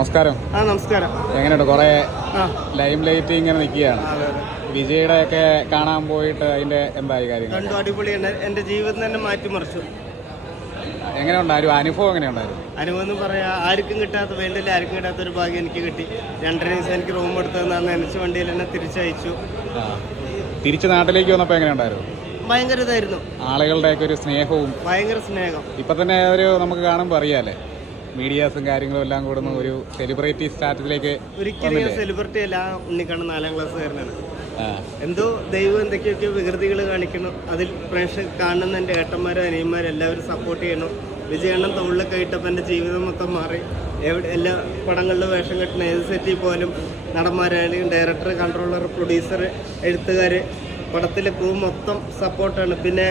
നമസ്കാരം. നമസ്കാരം. എങ്ങനെയുണ്ട്? കുറെ ലൈം ലൈറ്റ് ഇങ്ങനെ നിൽക്കുകയാണ്. വിജയുടെ ഒക്കെ കാണാൻ പോയിട്ട് അതിന്റെ എന്തായി കാര്യങ്ങൾ? കണ്ടു, അടിപൊളിയാണ്. എന്റെ ജീവിതം തന്നെ മാറ്റിമറിച്ചു. എങ്ങനെയുണ്ട് അനുഭവം? എങ്ങനെയുണ്ടായിരുന്നു അനുഭവം എന്ന് പറയാ, ആർക്കും കിട്ടാത്ത വേണ്ടില്ല, ആർക്കും കിട്ടാത്ത ഒരു ഭാഗ്യം എനിക്ക് കിട്ടി. 2.5 ദിവസം എനിക്ക് റൂം എടുത്തതെന്ന് നനച്ച വണ്ടിയിൽ എന്നെ തിരിച്ചയച്ചു. തിരിച്ച് നാട്ടിലേക്ക് വന്നപ്പോൾ എങ്ങനെയുണ്ടായിരുന്നു? ഭയങ്കര ഇതായിരുന്നു. ആളുകളുടെയൊക്കെ ഒരു സ്നേഹവും ഭയങ്കര സ്നേഹം. ഇപ്പൊ തന്നെ ഒരു നമുക്ക് കാണുമ്പോൾ അറിയാലേ, മീഡിയാസും കാര്യങ്ങളും എല്ലാം കൂടുന്ന ഒരു സെലിബ്രിറ്റി സ്റ്റാറ്റസിലേക്ക്. ഒരിക്കലും സെലിബ്രിറ്റി അല്ല, ഉണ്ണിക്കണ്ണൻ 4ാം ക്ലാസ്സുകാരനാണ്. എന്തോ ദൈവം എന്തൊക്കെയൊക്കെ വികൃതികൾ കാണിക്കണം. അതിൽ പ്രേക്ഷകർ കാണുന്ന എൻ്റെ ഏട്ടന്മാരും അനിയന്മാരും എല്ലാവരും സപ്പോർട്ട് ചെയ്യണം. വിജയണ്ണൻ തൊഴിലൊക്കെ ഇട്ടപ്പോൾ എൻ്റെ ജീവിതം മൊത്തം മാറി. എല്ലാ പടങ്ങളിലും വേഷം കെട്ടുന്ന ഏത് സെറ്റിൽ പോലും നടന്മാരായാലും ഡയറക്ടർ, കൺട്രോളർ, പ്രൊഡ്യൂസർ, എഴുത്തുകാർ, പടത്തിലെ ക്രൂ മൊത്തം സപ്പോർട്ടാണ്. പിന്നെ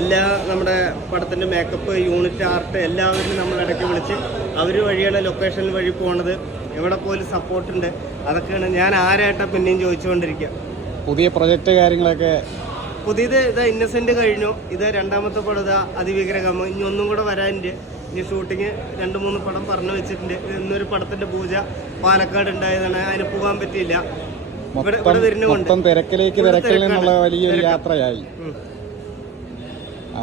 എല്ലാ നമ്മുടെ പടത്തിൻ്റെ മേക്കപ്പ് യൂണിറ്റ്, ആർട്ട് എല്ലാവരും നമ്മൾ ഇടയ്ക്ക് വിളിച്ച് അവർ വഴിയാണ് ലൊക്കേഷനിൽ വഴി പോണത്. എവിടെ പോലും സപ്പോർട്ടുണ്ട്. അതൊക്കെയാണ് ഞാൻ ആരായിട്ടാണ് പിന്നെയും ചോദിച്ചുകൊണ്ടിരിക്കുക. പുതിയ പ്രൊജക്റ്റ് കാര്യങ്ങളൊക്കെ പുതിയത് ഇതാ ഇന്നസെന്റ് കഴിഞ്ഞു. ഇത് 2ാമത്തെ പടം ഇതാ അതിഭീകരകാമം. ഇനി ഒന്നും കൂടെ വരാനുണ്ട്. ഇനി ഷൂട്ടിങ് 2-3 പടം പറഞ്ഞു വെച്ചിട്ടുണ്ട്. ഇന്നൊരു പടത്തിന്റെ പൂജ പാലക്കാട് ഉണ്ടായതാണ്, അതിന് പോകാൻ പറ്റിയില്ല. ഇവിടെ വരുന്നുണ്ട്. തിരക്കിൽ നിന്നുള്ള വലിയൊരു യാത്രയായി.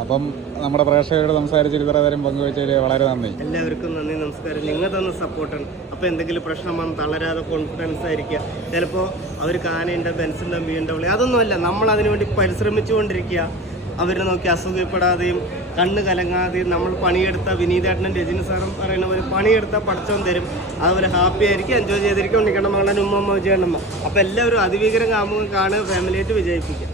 അപ്പം നമ്മുടെ പ്രേക്ഷകരോട് സംസാരിച്ച് ഇത്രതരം പങ്കുവെച്ചതിൽ വളരെ നന്ദി. എല്ലാവർക്കും നന്ദി, നമസ്കാരം. നിങ്ങൾ തന്ന സപ്പോർട്ടാണ്. അപ്പോൾ എന്തെങ്കിലും പ്രശ്നം വന്ന് തളരാതെ കോൺഫിഡൻസ് ആയിരിക്കുക. ചിലപ്പോൾ അവർ കാനയുണ്ട്, ബെൻസുണ്ട്, ബിയുണ്ടാവുള്ളൂ, അതൊന്നുമല്ല. നമ്മൾ അതിനുവേണ്ടി പരിശ്രമിച്ചുകൊണ്ടിരിക്കുക. അവരെ നോക്കി അസുഖപ്പെടാതെയും കണ്ണ് കലങ്ങാതെയും നമ്മൾ പണിയെടുത്ത വിനീതേട്ടനും രജനി സാറും പറയുന്ന പോലെ പണിയെടുത്താൽ പഠിച്ചവൻ തരും. അതുപോലെ ഹാപ്പി ആയിരിക്കും, എൻജോയ് ചെയ്തിരിക്കും. ഉണ്ണിക്കണ്ണൻ മകളൻ ഉമ്മ വിജയണ്ണമ്മ. അപ്പോൾ എല്ലാവരും അതിഭീകരം കാമുകം കാണുക, ഫാമിലിയായിട്ട് വിജയിപ്പിക്കുക.